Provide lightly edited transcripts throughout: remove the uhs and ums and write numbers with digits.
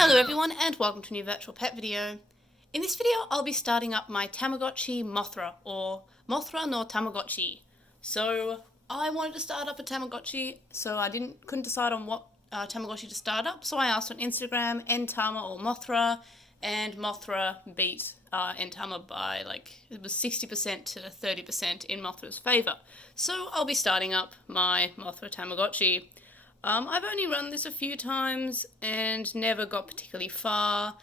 Hello everyone and welcome to a new virtual pet video. In this video I'll be starting up my Tamagotchi Mothra, or Mothra no Tamagotchi. So I wanted to start up a Tamagotchi, so I couldn't decide on what Tamagotchi to start up, so I asked on Instagram Entama or Mothra, and Mothra beat Entama by it was 60% to 30% in Mothra's favour. So I'll be starting up my Mothra Tamagotchi. I've only run this a few times and never got particularly far.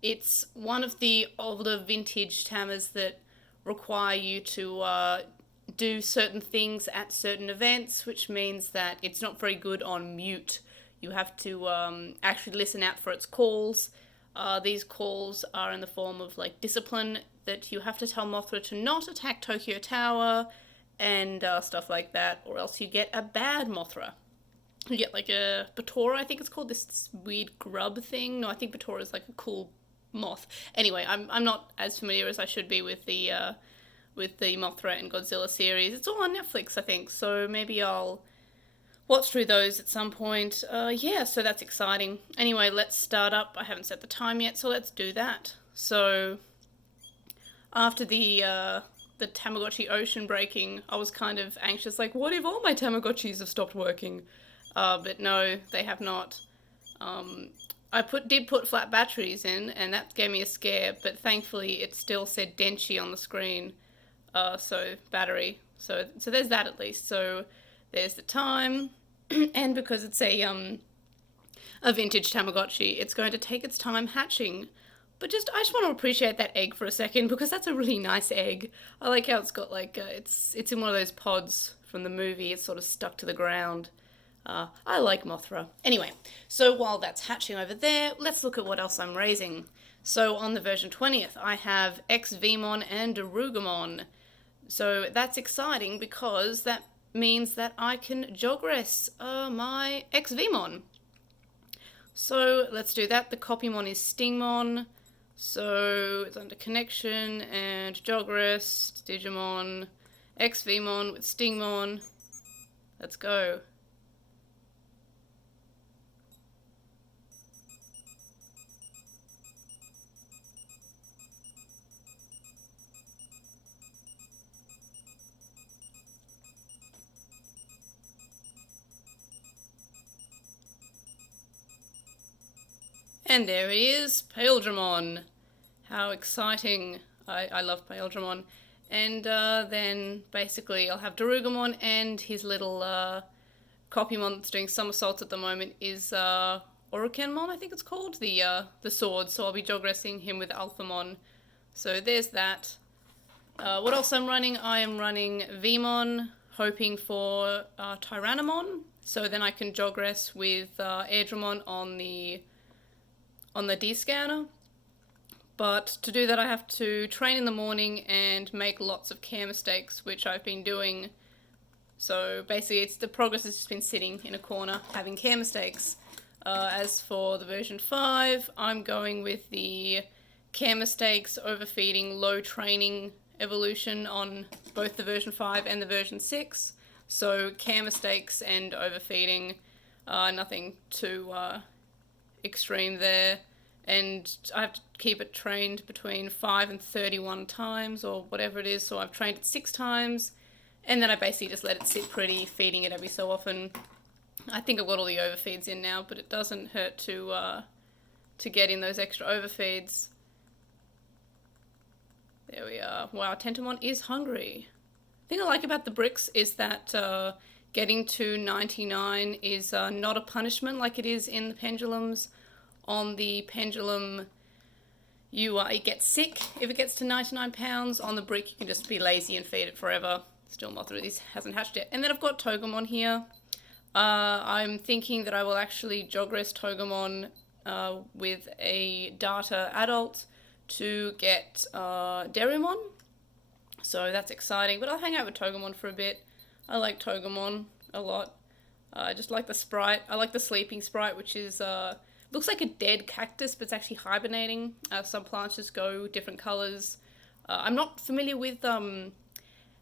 It's one of the older vintage Tamas that require you to do certain things at certain events, which means that it's not very good on mute. You have to actually listen out for its calls. These calls are in the form of discipline that you have to tell Mothra to not attack Tokyo Tower and stuff like that, or else you get a bad Mothra. You get a Batora, I think it's called, this weird grub thing. No, I think Batora is a cool moth. Anyway, I'm not as familiar as I should be with the Mothra and Godzilla series. It's all on Netflix, I think, so maybe I'll watch through those at some point. Yeah, so that's exciting. Anyway, let's start up. I haven't set the time yet, so let's do that. So after the Tamagotchi ocean breaking, I was kind of anxious, what if all my Tamagotchis have stopped working? But no, they have not. I did put flat batteries in, and that gave me a scare, but thankfully it still said Denshi on the screen, so battery. So there's that at least. So there's the time, and because it's a vintage Tamagotchi, it's going to take its time hatching. But I just want to appreciate that egg for a second, because that's a really nice egg. I like how it's got it's in one of those pods from the movie. It's sort of stuck to the ground. I like Mothra. Anyway, so while that's hatching over there, let's look at what else I'm raising. So on the version 20th, I have XVmon and Digimon. So that's exciting because that means that I can Jogress my XVmon. So let's do that. The copymon is Stingmon. So it's under connection and Jogress, Digimon, XVmon with Stingmon. Let's go. And there he is, Pendulum. How exciting. I love Pendulum. And then basically I'll have Digimon, and his little copymon that's doing somersaults at the moment is Orokenmon, I think it's called, the sword. So I'll be Jogressing him with Alphamon. So there's that. What else I'm running? I am running Vmon, hoping for Tyrannomon. So then I can Jogress with Airdramon on the D-scanner. But to do that I have to train in the morning and make lots of care mistakes, which I've been doing. So basically the progress has just been sitting in a corner having care mistakes. As for the version 5, I'm going with the care mistakes, overfeeding, low training evolution on both the version 5 and the version 6. So care mistakes and overfeeding, nothing too extreme there. And I have to keep it trained between 5 and 31 times or whatever it is. So I've trained it 6 times, and then I basically just let it sit pretty, feeding it every so often. I think I've got all the overfeeds in now, but it doesn't hurt to get in those extra overfeeds. There we are. Wow, Tentamon is hungry. The thing I like about the bricks is that getting to 99 is not a punishment like it is in the pendulums. On the pendulum, it gets sick if it gets to 99 pounds. On the brick, you can just be lazy and feed it forever. Still Mothra, this hasn't hatched yet. And then I've got Togemon here. I'm thinking that I will actually Jogress Togemon with a data adult to get Derumon. So that's exciting. But I'll hang out with Togemon for a bit. I like Togemon a lot. I just like the sprite. I like the sleeping sprite, which is looks like a dead cactus, but it's actually hibernating. Some plants just go different colours. I'm not familiar with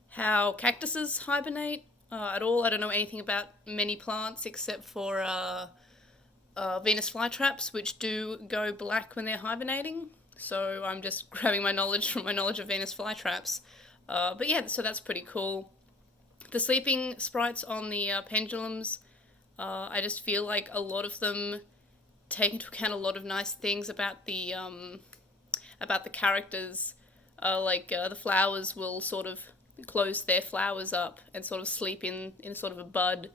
how cactuses hibernate at all. I don't know anything about many plants except for Venus flytraps, which do go black when they're hibernating. So I'm just grabbing my knowledge from my knowledge of Venus flytraps. But yeah, so that's pretty cool. The sleeping sprites on the pendulums, I just feel like a lot of them take into account a lot of nice things about the characters. The flowers will sort of close their flowers up and sort of sleep in sort of a bud.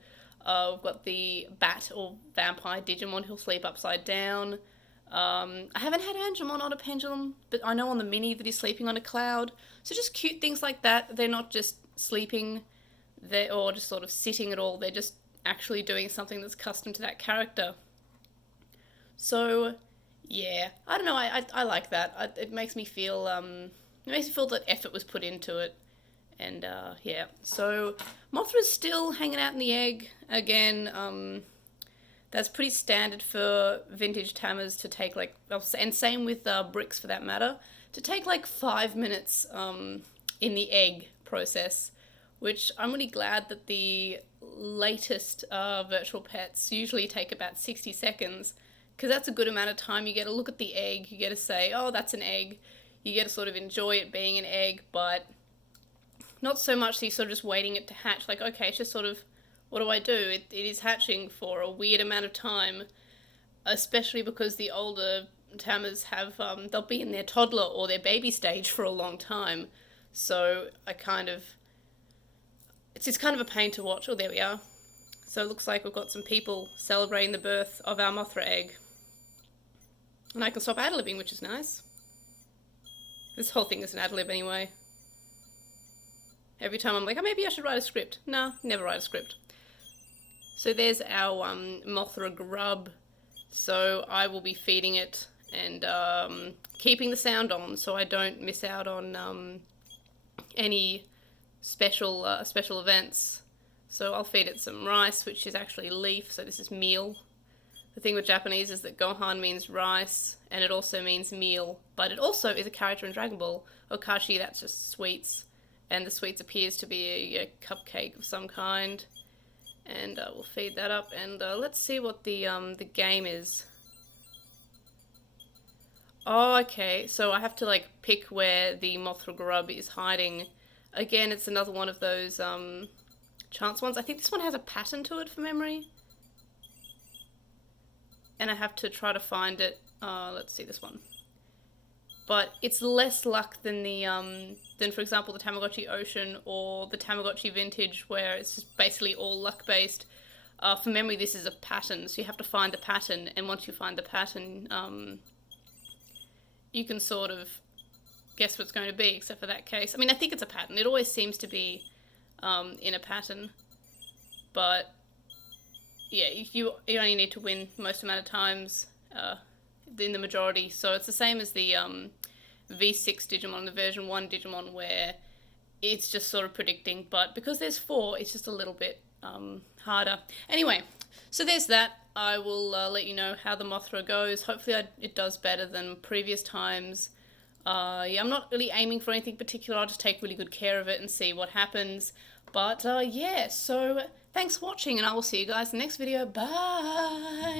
We've got the bat or vampire Digimon who'll sleep upside down. I haven't had Angemon on a pendulum, but I know on the mini that he's sleeping on a cloud. So just cute things like that. They're not just sleeping or just sort of sitting at all. They're just actually doing something that's custom to that character. So yeah, I don't know. I like that. It makes me feel that effort was put into it. And yeah, so Mothra's still hanging out in the egg again. That's pretty standard for vintage Tammers to take and same with bricks for that matter, to take like 5 minutes in the egg process, which I'm really glad that the latest virtual pets usually take about 60 seconds, because that's a good amount of time. You get to look at the egg, you get to say, oh, that's an egg, you get to sort of enjoy it being an egg, but not so much that you're sort of just waiting it to hatch, like, okay, it's just sort of, what do I do? It is hatching for a weird amount of time, especially because the older Tammers have, they'll be in their toddler or their baby stage for a long time, so it's kind of a pain to watch. Oh, there we are. So it looks like we've got some people celebrating the birth of our Mothra egg. And I can stop ad-libbing, which is nice. This whole thing is an ad-lib anyway. Every time I'm like, oh, maybe I should write a script. Nah, never write a script. So there's our Mothra grub. So I will be feeding it and keeping the sound on so I don't miss out on any special events. So I'll feed it some rice, which is actually leaf, so this is meal. The thing with Japanese is that Gohan means rice, and it also means meal, but it also is a character in Dragon Ball. Okashi, that's just sweets, and the sweets appears to be a cupcake of some kind. And we'll feed that up, and let's see what the game is. Oh, okay, so I have to like pick where the Mothra grub is hiding. Again, it's another one of those chance ones. I think this one has a pattern to it from memory. And I have to try to find it. Let's see this one. But it's less luck than than for example the Tamagotchi Ocean or the Tamagotchi Vintage, where it's just basically all luck based. From memory, this is a pattern, so you have to find the pattern, and once you find the pattern, you can sort of guess what it's going to be, except for that case. I mean, I think it's a pattern. It always seems to be in a pattern, but yeah, you only need to win most amount of times in the majority. So it's the same as the V6 Digimon, the version 1 Digimon, where it's just sort of predicting, but because there's 4, it's just a little bit harder. Anyway, so there's that. I will let you know how the Mothra goes. Hopefully it does better than previous times. Yeah, I'm not really aiming for anything particular. I'll just take really good care of it and see what happens. But yeah, so thanks for watching, and I will see you guys in the next video. Bye!